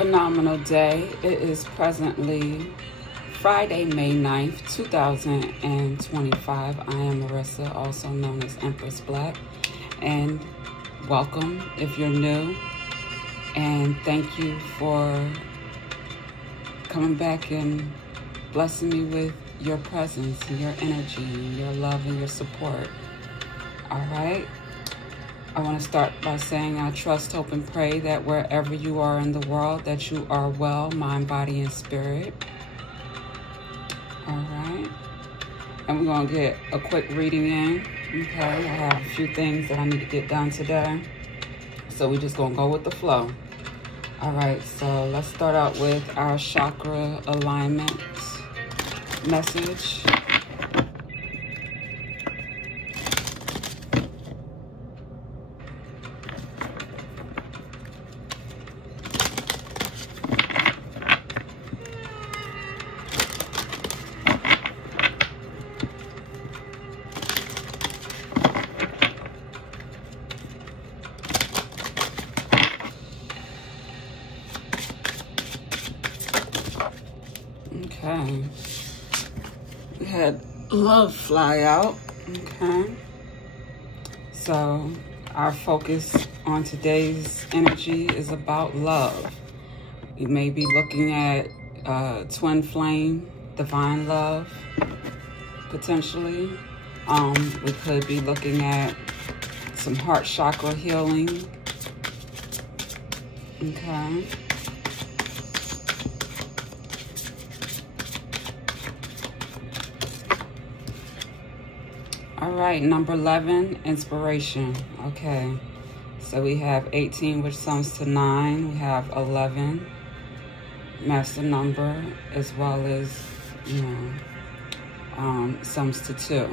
phenomenal day. It is presently Friday, May 9th, 2025. I am Marissa, also known as Empress Black, and welcome if you're new. And thank you for coming back and blessing me with your presence and your energy and your love and your support. All right. I want to start by saying I trust, hope, and pray that wherever you are in the world, that you are well, mind, body, and spirit. All right. And we're going to get a quick reading in. Okay. I have a few things that I need to get done today. So we're just going to go with the flow. All right. So let's start out with our chakra alignment message. Okay, we had love fly out. Okay, so our focus on today's energy is about love. You may be looking at twin flame, divine love, potentially. We could be looking at some heart chakra healing. Okay. All right, number 11, inspiration. Okay, so we have 18, which sums to 9. We have 11, master number, as well as, sums to 2.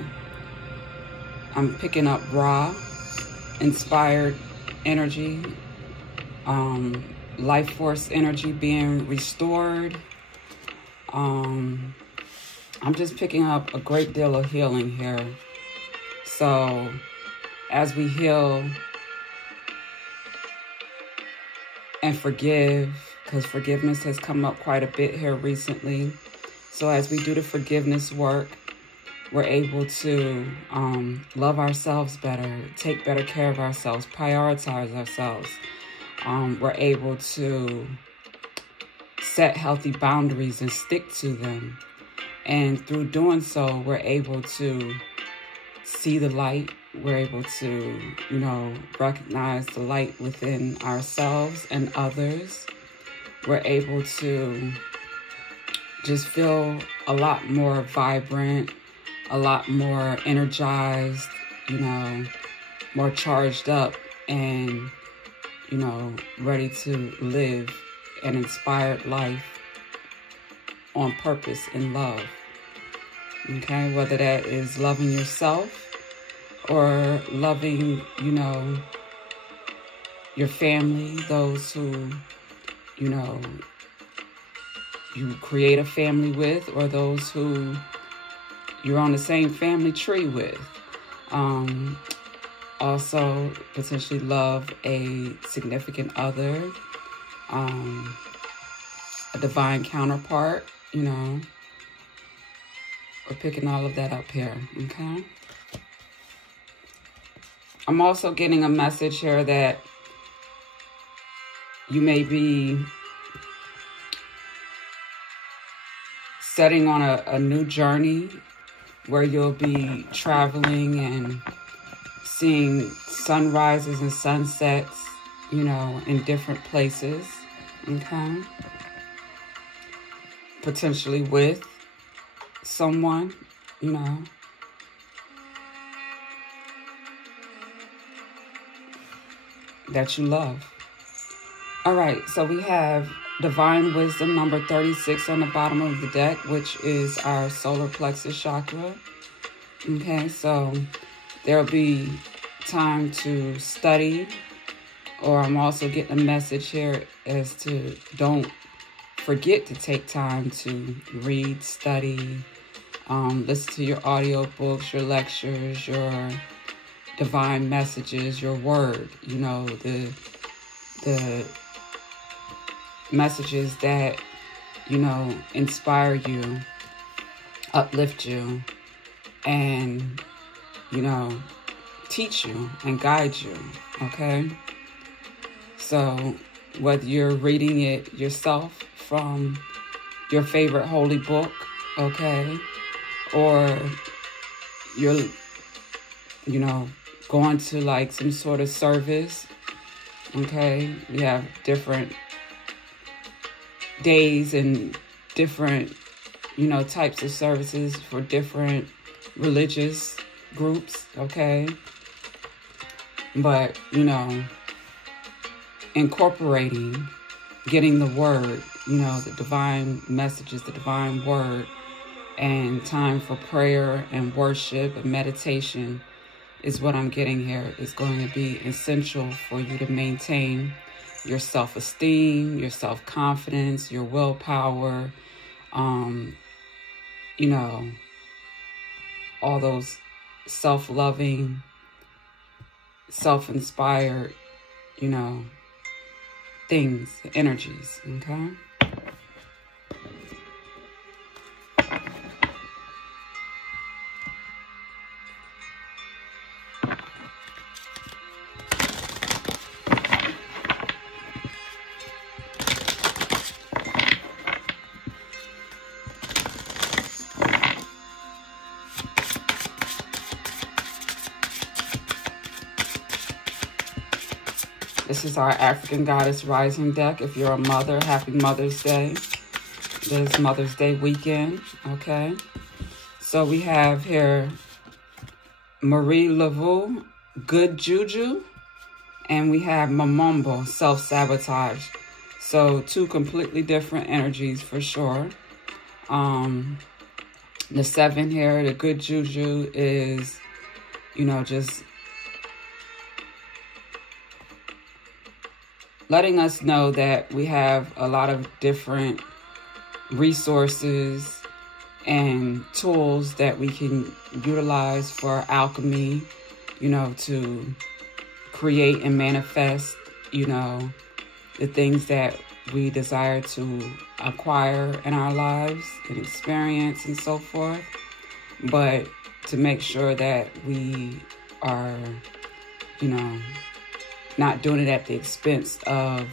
I'm picking up raw, inspired energy, life force energy being restored. I'm just picking up a great deal of healing here. So as we heal and forgive, because forgiveness has come up quite a bit here recently. So as we do the forgiveness work, we're able to love ourselves better, take better care of ourselves, prioritize ourselves. We're able to set healthy boundaries and stick to them. And through doing so, we're able to see the light. We're able to, recognize the light within ourselves and others. We're able to just feel a lot more vibrant, a lot more energized, more charged up and, ready to live an inspired life on purpose in love. Okay, whether that is loving yourself or loving, your family, those who, you create a family with, or those who you're on the same family tree with. Also, potentially love a significant other, a divine counterpart, We're picking all of that up here, okay? I'm also getting a message here that you may be setting on a new journey where you'll be traveling and seeing sunrises and sunsets, in different places, okay? Potentially with someone, that you love. All right, so we have Divine Wisdom number 36 on the bottom of the deck, which is our solar plexus chakra. Okay, so there'll be time to study, or I'm also getting a message here as to don't forget to take time to read, study, listen to your audio books, your lectures, your divine messages, your word, the messages that, you know, inspire you, uplift you, and, you know, teach you and guide you, okay? So whether you're reading it yourself from your favorite holy book, okay, or you're, you know, going to like some sort of service, okay? We have different days and different, you know, types of services for different religious groups, okay? But, you know, incorporating, getting the word, you know, the divine messages, the divine word, and time for prayer and worship and meditation is what I'm getting here. Is going to be essential for you to maintain your self-esteem, your self-confidence, your willpower, you know, all those self-loving, self-inspired, you know, things, energies, okay? This is our African Goddess Rising deck. If you're a mother, happy Mother's Day. This Mother's Day weekend, okay? So we have here Marie Laveau, Good Juju, and we have Mamombo, Self-Sabotage. So two completely different energies for sure. The 7 here, the Good Juju is, you know, just letting us know that we have a lot of different resources and tools that we can utilize for alchemy, you know, to create and manifest, you know, the things that we desire to acquire in our lives and experience and so forth. But to make sure that we are, you know, not doing it at the expense of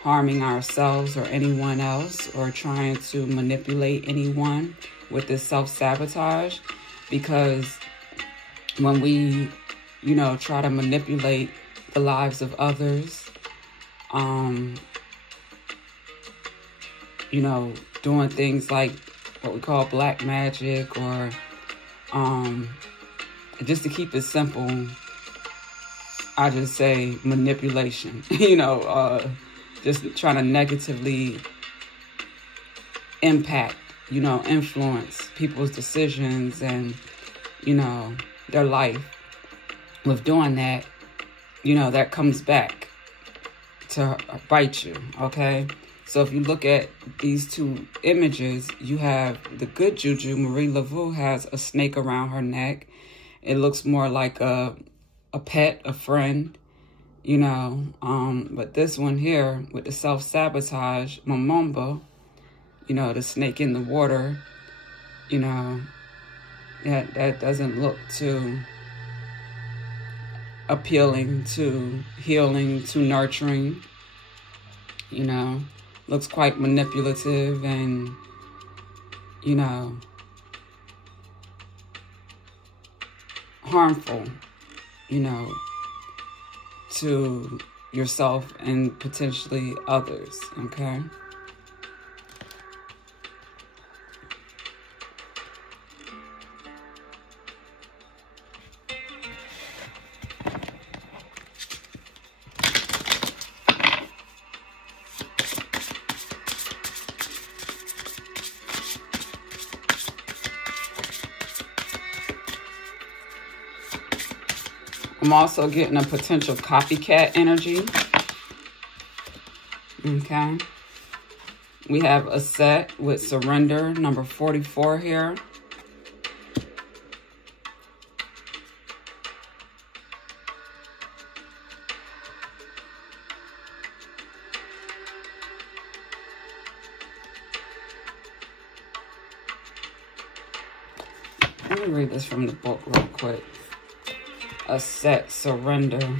harming ourselves or anyone else, or trying to manipulate anyone with this self-sabotage. Because when we, you know, try to manipulate the lives of others, you know, doing things like what we call black magic, or just to keep it simple, I just say manipulation, you know, just trying to negatively impact, you know, influence people's decisions and, you know, their life. With doing that, you know, that comes back to bite you, okay? So if you look at these two images, you have the Good Juju. Marie Laveau has a snake around her neck. It looks more like a pet, a friend, you know. But this one here with the self-sabotage, Mamombo, you know, the snake in the water, you know, that doesn't look too appealing, to healing, to nurturing, you know. Looks quite manipulative and, you know, harmful, you know, to yourself and potentially others, okay? I'm also getting a potential copycat energy. Okay. We have a set with surrender, number 44 here. me read this from the book real quick. Aset, surrender.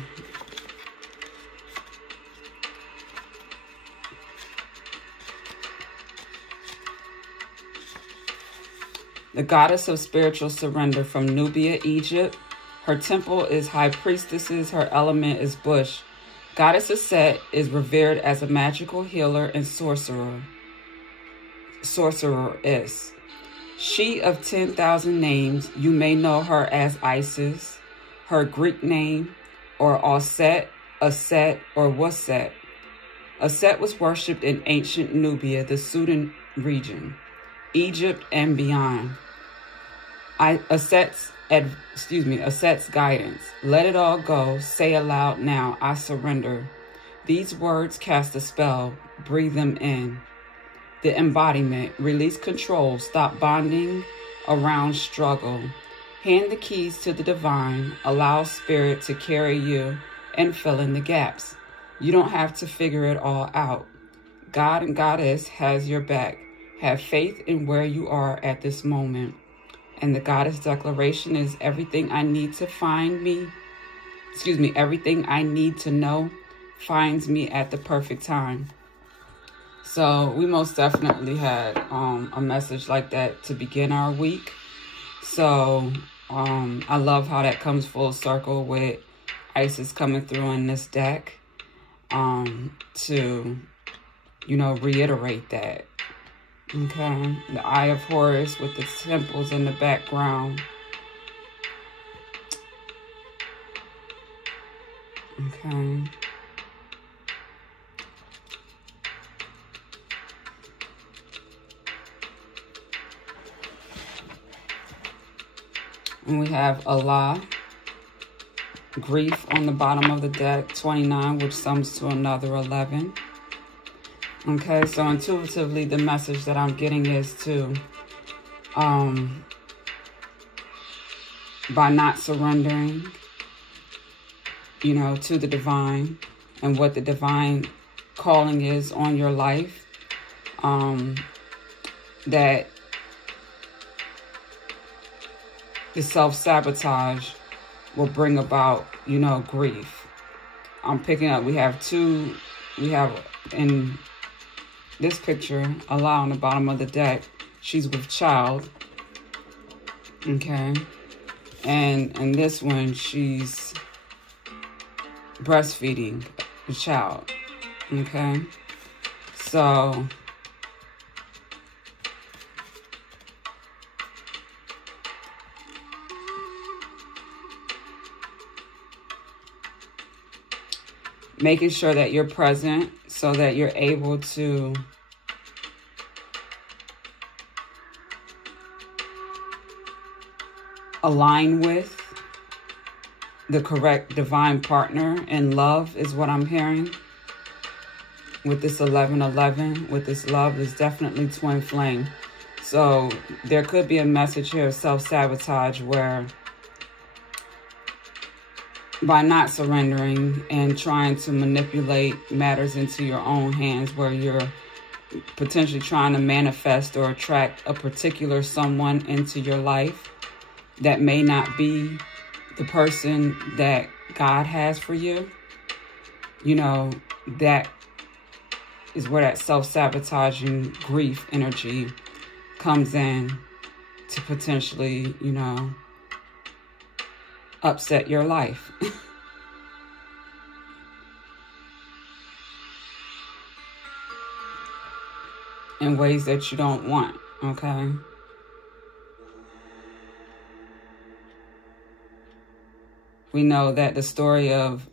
The goddess of spiritual surrender from Nubia, Egypt. Her temple is high priestesses. Her element is bush. Goddess Aset is revered as a magical healer and sorceress. She of 10,000 names, you may know her as Isis, her Greek name, or Auset, Aset, or Waset. Aset was worshipped in ancient Nubia, the Sudan region, Egypt, and beyond. Aset's guidance. Let it all go. Say aloud now, I surrender. These words cast a spell. Breathe them in. The embodiment. Release control. Stop bonding around struggle. Hand the keys to the divine. Allow spirit to carry you and fill in the gaps. You don't have to figure it all out. God and Goddess has your back. Have faith in where you are at this moment. And the Goddess declaration is everything I need to everything I need to know finds me at the perfect time. So we most definitely had a message like that to begin our week. So I love how that comes full circle with Isis coming through in this deck to, reiterate that. Okay, the Eye of Horus with the temples in the background. Okay. And we have Allah, grief on the bottom of the deck, 29, which sums to another 11. Okay, so intuitively, the message that I'm getting is to, by not surrendering, to the divine and what the divine calling is on your life, that the self-sabotage will bring about, grief. I'm picking up, we have in this picture, Allah on the bottom of the deck, she's with child, okay? And in this one, she's breastfeeding the child, okay? So, making sure that you're present so that you're able to align with the correct divine partner and love is what I'm hearing. With this 1111, with this love, is definitely twin flame. So there could be a message here of self-sabotage where by not surrendering and trying to manipulate matters into your own hands, where you're potentially trying to manifest or attract a particular someone into your life that may not be the person that God has for you, that is where that self-sabotaging grief energy comes in to potentially, upset your life. In ways that you don't want, okay? We know that the story of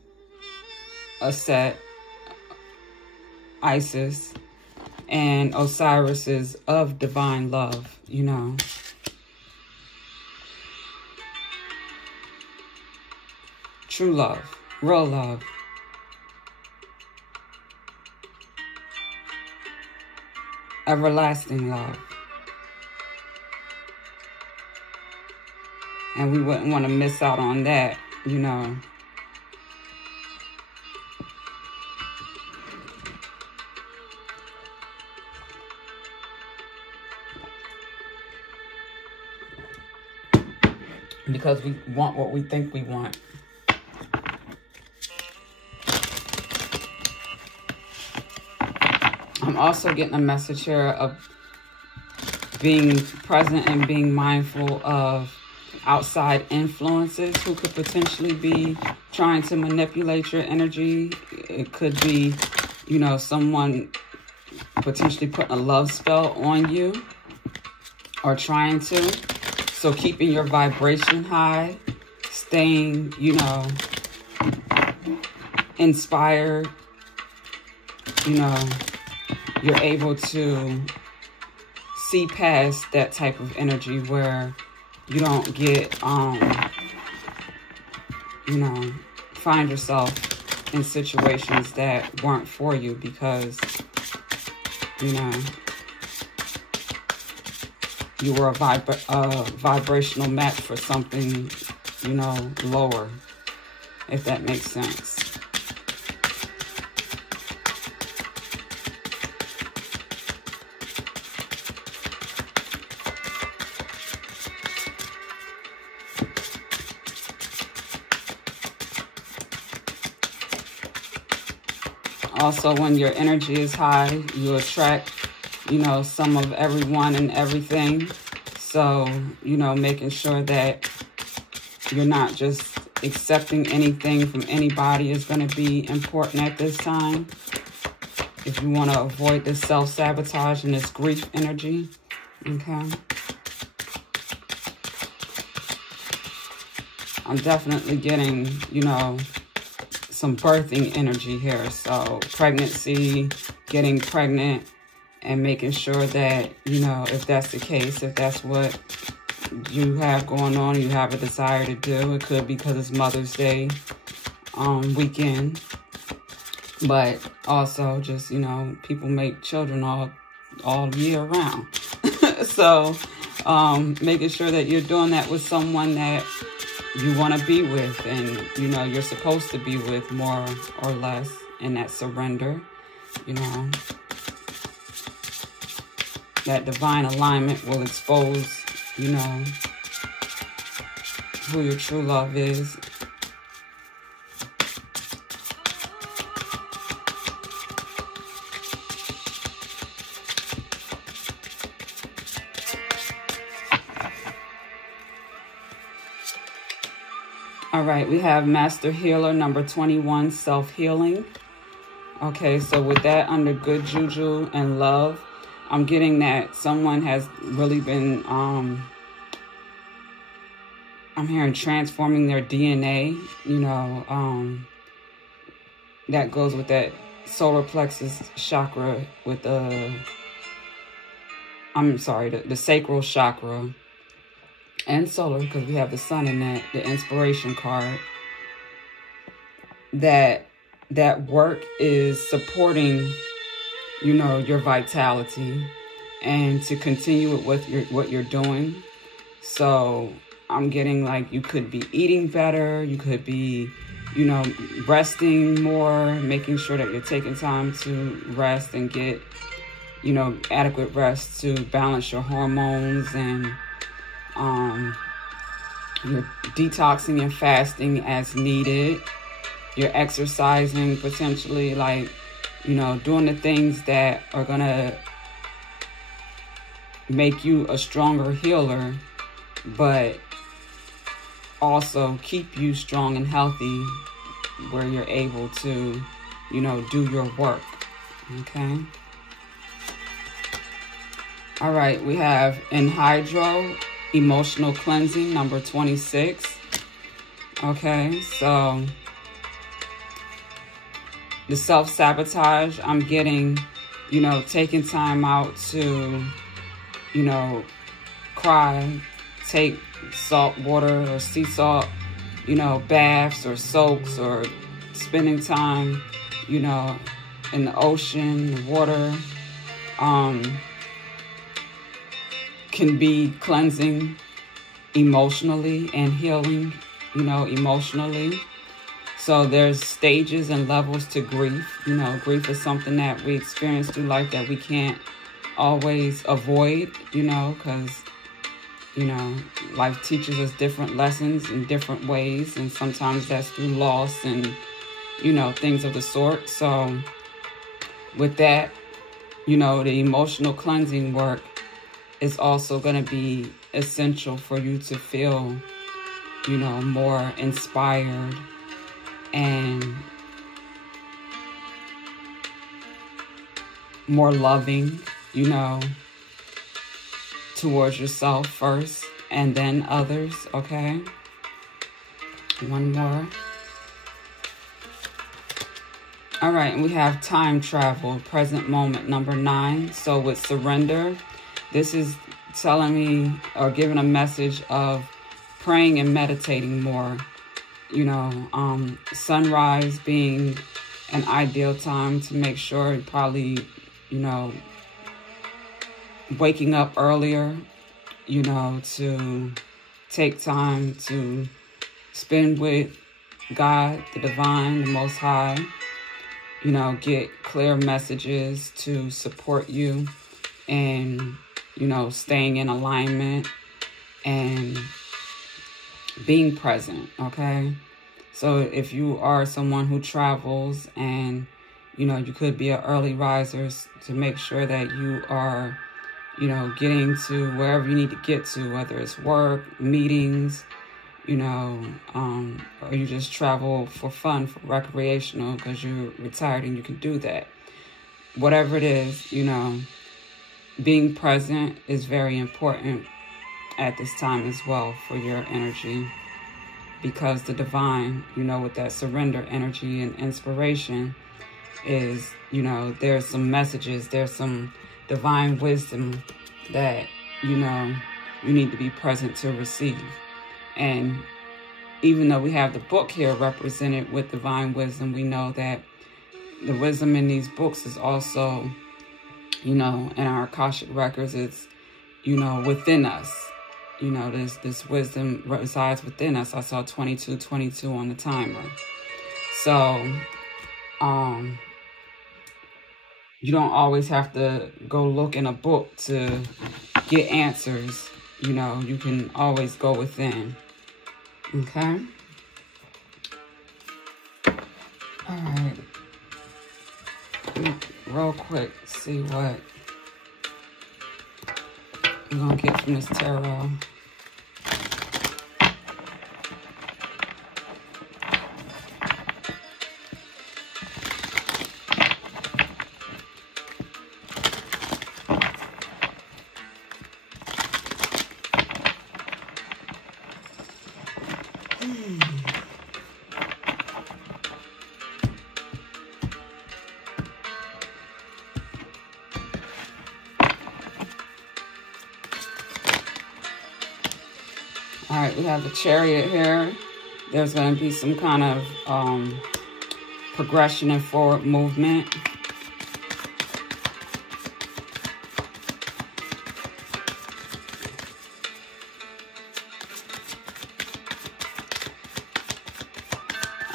Aset, Isis, and Osiris is of divine love, True love, real love. Everlasting love. And we wouldn't want to miss out on that, because we want what we think we want. I'm also getting a message here of being present and being mindful of outside influences who could potentially be trying to manipulate your energy. It could be, you know, someone potentially putting a love spell on you or trying to. So keeping your vibration high, staying, you know, inspired, you know, you're able to see past that type of energy where you don't get, you know, find yourself in situations that weren't for you because, you know, you were a vibrational match for something, you know, lower, if that makes sense. Also, when your energy is high, you attract, you know, some of everyone and everything. So, you know, making sure that you're not just accepting anything from anybody is going to be important at this time. If you want to avoid this self-sabotage and this grief energy, okay? I'm definitely getting, you know, some birthing energy here. So pregnancy, getting pregnant, and making sure that, you know, if that's the case, if that's what you have going on, you have a desire to do, it could be because it's Mother's Day weekend. But also just, you know, people make children all year round. So making sure that you're doing that with someone that you want to be with and, you know, you're supposed to be with more or less in that surrender, you know. That divine alignment will expose, you know, who your true love is. All right, we have Master Healer number 21, self-healing. Okay, so with that, under good juju and love, I'm getting that someone has really been, I'm hearing transforming their DNA, you know, that goes with that solar plexus chakra with the sacral chakra. And solar, because we have the sun in that, the inspiration card. That work is supporting, you know, your vitality and to continue with what you're doing. So I'm getting like you could be eating better, you could be, you know, resting more, making sure that you're taking time to rest and get, you know, adequate rest to balance your hormones, and you're detoxing and fasting as needed. You're exercising, potentially, like, you know, doing the things that are gonna make you a stronger healer, but also keep you strong and healthy where you're able to, you know, do your work. Okay. All right, we have Enhydro, emotional cleansing, number 26. Okay, so the self-sabotage, I'm getting, you know, taking time out to, you know, cry, take salt water or sea salt, you know, baths or soaks, or spending time, you know, in the ocean, the water, can be cleansing emotionally and healing, you know, emotionally. So there's stages and levels to grief. You know, grief is something that we experience through life that we can't always avoid, you know, because You know, life teaches us different lessons in different ways, and sometimes that's through loss and, you know, things of the sort. So with that, you know, the emotional cleansing work is also going to be essential for you to feel, you know, more inspired and more loving, you know, towards yourself first and then others, okay? One more. All right, and we have time travel, present moment, number 9. So with surrender, this is telling me or giving a message of praying and meditating more. You know, sunrise being an ideal time to make sure, probably, you know, waking up earlier, you know, to take time to spend with God, the divine, the Most High, you know, get clear messages to support you and, you know, staying in alignment and being present, okay? So if you are someone who travels and, you know, you could be an early riser, to make sure that you are, you know, getting to wherever you need to get to, whether it's work, meetings, you know, or you just travel for fun, for recreational, because you're retired and you can do that. Whatever it is, you know, being present is very important at this time as well for your energy, because the divine, you know, with that surrender energy and inspiration is, you know, there's some messages, there's some divine wisdom that, you know, you need to be present to receive. And even though we have the book here represented with divine wisdom, we know that the wisdom in these books is also, you know, in our Akashic records, it's, you know, within us. You know, this wisdom resides within us. I saw 2222 on the timer. So, you don't always have to go look in a book to get answers. You know, you can always go within. Okay? All right. Real quick, see what we're going to get from this tarot. All right, we have the Chariot here. There's going to be some kind of progression and forward movement.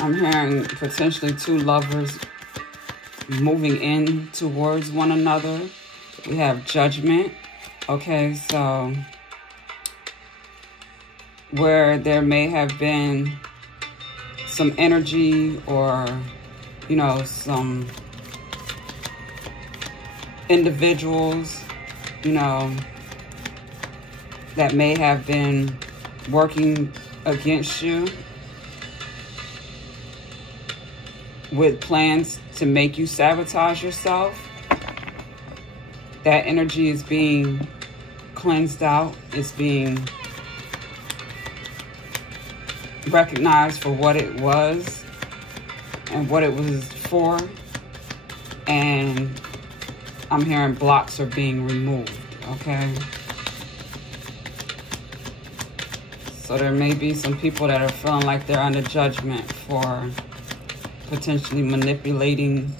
I'm hearing potentially two lovers moving in towards one another. We have Judgment. Okay, so where there may have been some energy or, you know, some individuals, you know, that may have been working against you with plans to make you sabotage yourself. That energy is being cleansed out. It's being recognized for what it was and what it was for. And I'm hearing blocks are being removed, okay? So there may be some people that are feeling like they're under judgment for potentially manipulating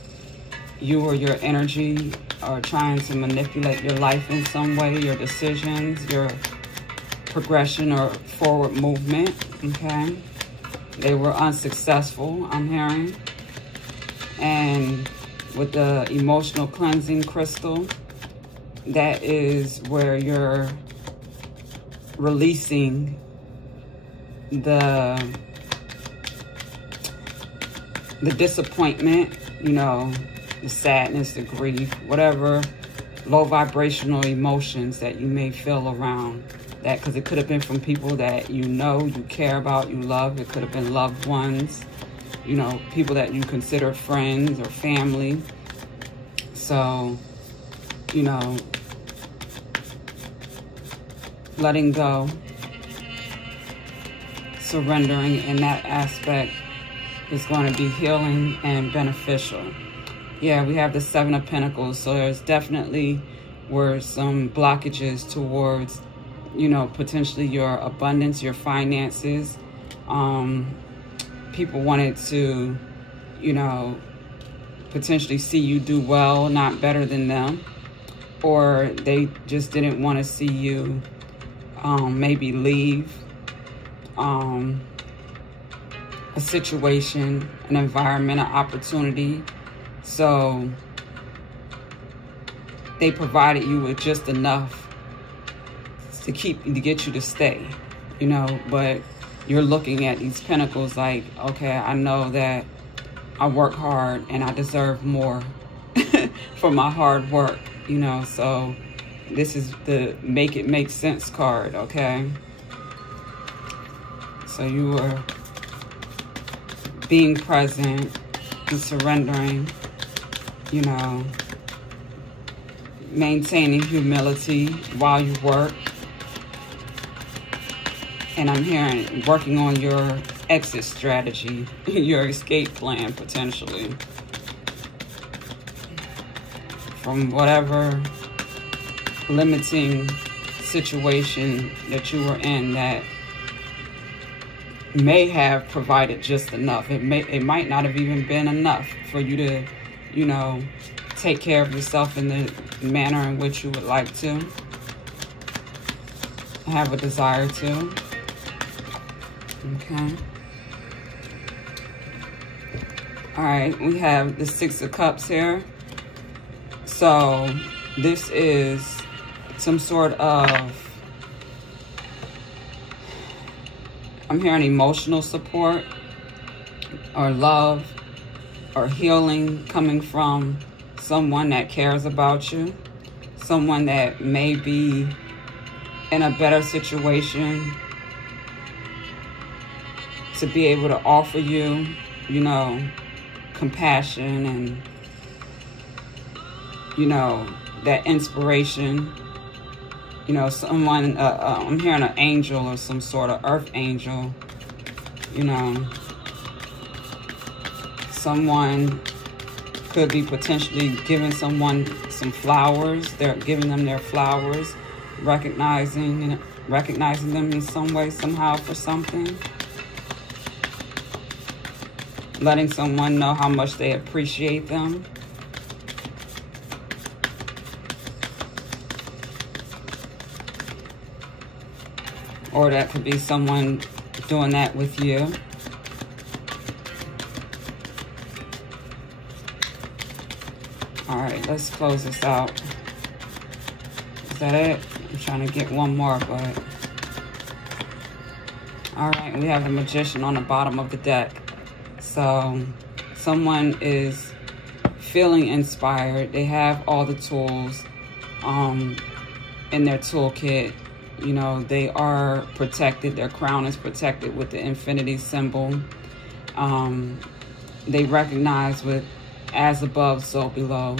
you or your energy, or trying to manipulate your life in some way, your decisions, your progression or forward movement, okay? They were unsuccessful, I'm hearing. And with the emotional cleansing crystal, that is where you're releasing the disappointment, you know, the sadness, the grief, whatever low vibrational emotions that you may feel around that, because it could have been from people that you know, you care about, you love. It could have been loved ones, you know, people that you consider friends or family. So, you know, letting go, surrendering in that aspect is going to be healing and beneficial. Yeah, we have the Seven of Pentacles, so there's definitely were some blockages towards, you know, potentially your abundance, your finances. People wanted to, you know, potentially see you do well, not better than them, or they just didn't want to see you maybe leave a situation, an environment, an opportunity. So they provided you with just enough to get you to stay, you know, but you're looking at these pentacles like, okay, I know that I work hard and I deserve more for my hard work, you know. So this is the make it make sense card, okay? So you are being present and surrendering, you know, maintaining humility while you work. And I'm hearing working on your exit strategy, your escape plan, potentially, from whatever limiting situation that you were in that may have provided just enough. It might not have even been enough for you to, you know, take care of yourself in the manner in which you would like to, have a desire to. Okay. All right, we have the Six of Cups here. So this is some sort of, I'm hearing emotional support or love or healing coming from someone that cares about you, someone that may be in a better situation to be able to offer you, you know, compassion and, you know, that inspiration. You know, someone, I'm hearing an angel or some sort of earth angel, you know. Someone could be potentially giving someone some flowers. They're giving them their flowers, recognizing them in some way, somehow, for something. Letting someone know how much they appreciate them. Or that could be someone doing that with you. All right, let's close this out. Is that it? I'm trying to get one more, but... All right, we have the Magician on the bottom of the deck. So someone is feeling inspired. They have all the tools in their toolkit. You know, they are protected. Their crown is protected with the infinity symbol. They recognize with as above, so below.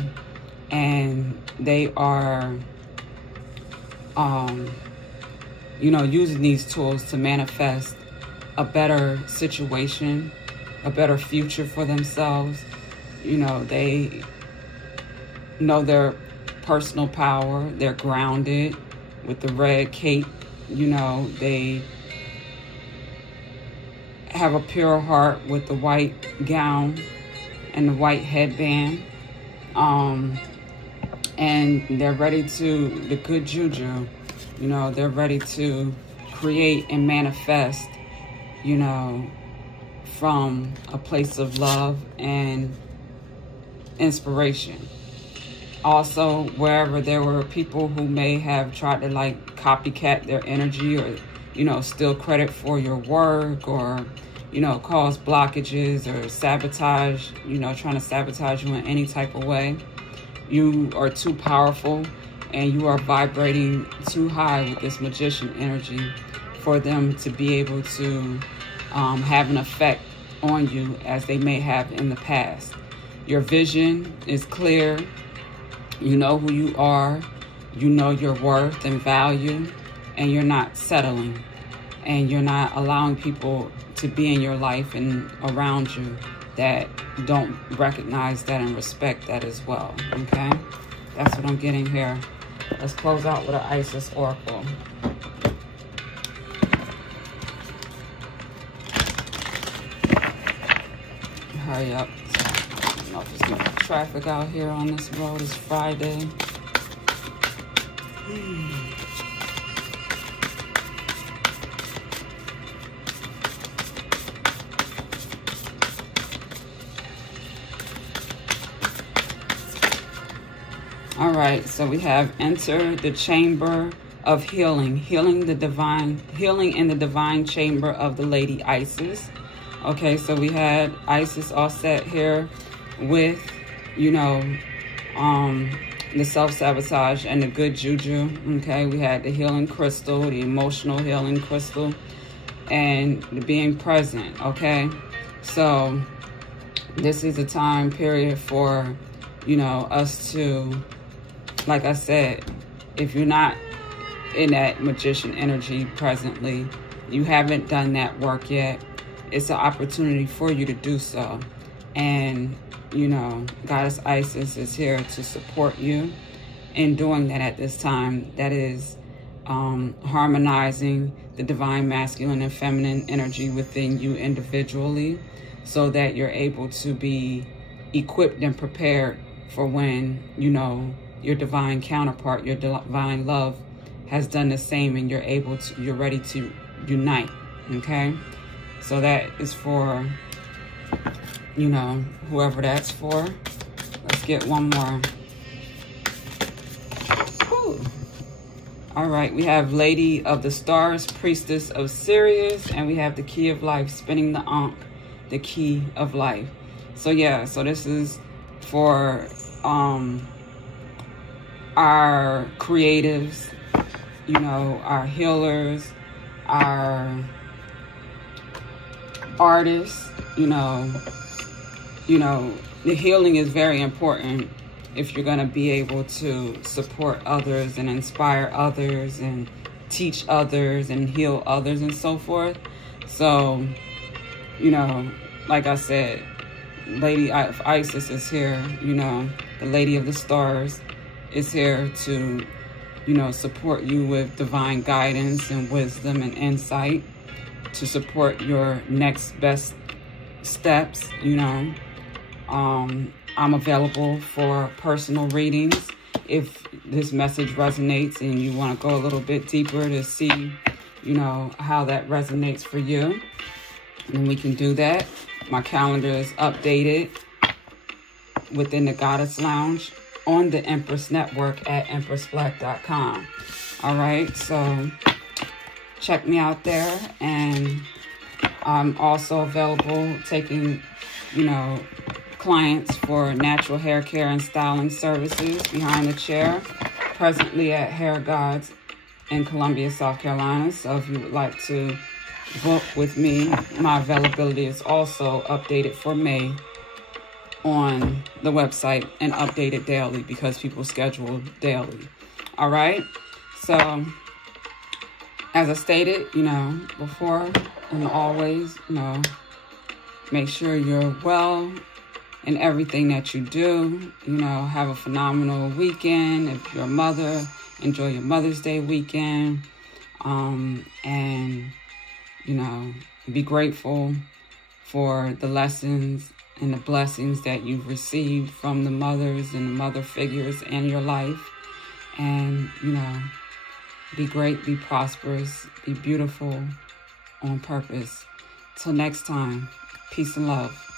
And they are, you know, using these tools to manifest a better situation, a better future for themselves. You know, they know their personal power. They're grounded with the red cape. You know, they have a pure heart with the white gown and the white headband. And they're ready to, the good juju, you know, they're ready to create and manifest, you know, from a place of love and inspiration. Also, wherever there were people who may have tried to like copycat their energy, or, you know, steal credit for your work, or, you know, cause blockages or sabotage, you know, trying to sabotage you in any type of way. You are too powerful and you are vibrating too high with this magician energy for them to be able to have an effect on you as they may have in the past. Your vision is clear. You know who you are. You know your worth and value, and you're not settling, and you're not allowing people to be in your life and around you that don't recognize that and respect that as well. Okay, that's what I'm getting here. Let's close out with an Isis Oracle. Hurry up. I don't know if there's much traffic out here on this road. It's Friday. All right, so we have enter the chamber of healing, healing in the divine chamber of the Lady Isis. Okay, so we had Isis all set here with, you know, the self-sabotage and the good juju. Okay, we had the healing crystal, the emotional healing crystal, and the being present. Okay, so this is a time period for, you know, us to, like I said, if you're not in that magician energy presently, you haven't done that work yet, it's an opportunity for you to do so. And, you know, Goddess Isis is here to support you in doing that at this time. That is harmonizing the divine masculine and feminine energy within you individually, so that you're able to be equipped and prepared for when, you know, your divine counterpart, your divine love has done the same, and you're ready to unite. Okay, so that is for, you know, whoever that's for. Let's get one more. Whew. All right, we have Lady of the Stars, Priestess of Sirius, and we have the Key of Life, spinning the Ankh, the Key of Life. So yeah, so this is for our creatives, you know, our healers, our artists. You know, the healing is very important if you're going to be able to support others and inspire others and teach others and heal others and so forth. So, you know, like I said, Lady Isis is here, you know, the Lady of the Stars is here to, you know, support you with divine guidance and wisdom and insight to support your next best steps. You know, I'm available for personal readings if this message resonates and you want to go a little bit deeper to see, you know, how that resonates for you. And we can do that. My calendar is updated within the Goddess Lounge on the Empress Network at empressblack.com. All right, so check me out there. And I'm also available taking, you know, clients for natural hair care and styling services behind the chair, presently at Hair Gods in Columbia, South Carolina. So if you would like to book with me, my availability is also updated for May on the website and updated daily because people schedule daily. All right, so as I stated, you know, before and always, you know, make sure you're well in everything that you do. You know, have a phenomenal weekend. If you're a mother, enjoy your Mother's Day weekend. And, you know, be grateful for the lessons and the blessings that you've received from the mothers and the mother figures in your life. And, you know, be great, be prosperous, be beautiful on purpose. Till next time, peace and love.